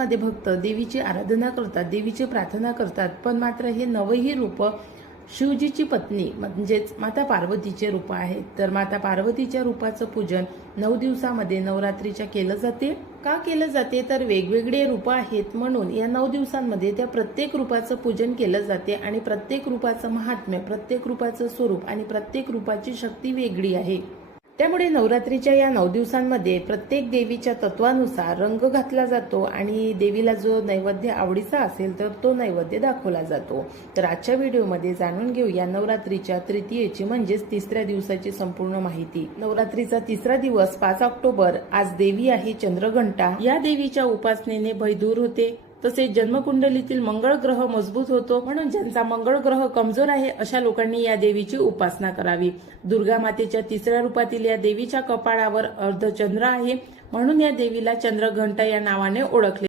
मध्ये भक्त देवीची आराधना करतात, देवीची प्रार्थना करतात, पण मात्र हे नवही रूप शिवजीची पत्नी म्हणजेच माता पार्वतीचे रूप आहे। तर माता पार्वतीच्या रूपाचं पूजन 9 दिवसामध्ये नवरात्रीच्या केलं जाते। का केलं जाते तर वेगवेगळे रूप आहेत म्हणून या 9 दिवसांमध्ये त्या प्रत्येक रूपाचं पूजन केलं जाते आणि प्रत्येक रूपाचं महात्म्य, प्रत्येक रूपाचं स्वरूप आणि प्रत्येक रूपाची शक्ती वेगळी आहे। त्यामुळे नवरात्रीच्या या 9 दिवसांमध्ये प्रत्येक देवीच्या तत्वानुसार रंग घातला जातो आणि देवीला जो नैवेद्य आवडीचा असेल तर तो नैवेद्य दाखवला जातो। तर आजच्या व्हिडिओमध्ये जाणून घेऊया नवरात्रीच्या तृतीयेची म्हणजेच तिसऱ्या दिवसाची संपूर्ण माहिती। नवरात्रीचा तिसरा दिवस 5 ऑक्टोबर। आज देवी आहे चंद्रघंटा। या देवीच्या उपासनेने भय दूर होते, तसेच जन्मकुंडलीतील मंगळ ग्रह मजबूत होतो, म्हणून ज्यांचा मंगळ ग्रह कमजोर आहे अशा लोकांनी या देवीची उपासना करावी। दुर्गा मातेच्या तिसऱ्या रूपातील या देवीच्या कपाळावर अर्धचंद्र आहे, म्हणून या देवीला चंद्रघंटा या नावाने ओळखले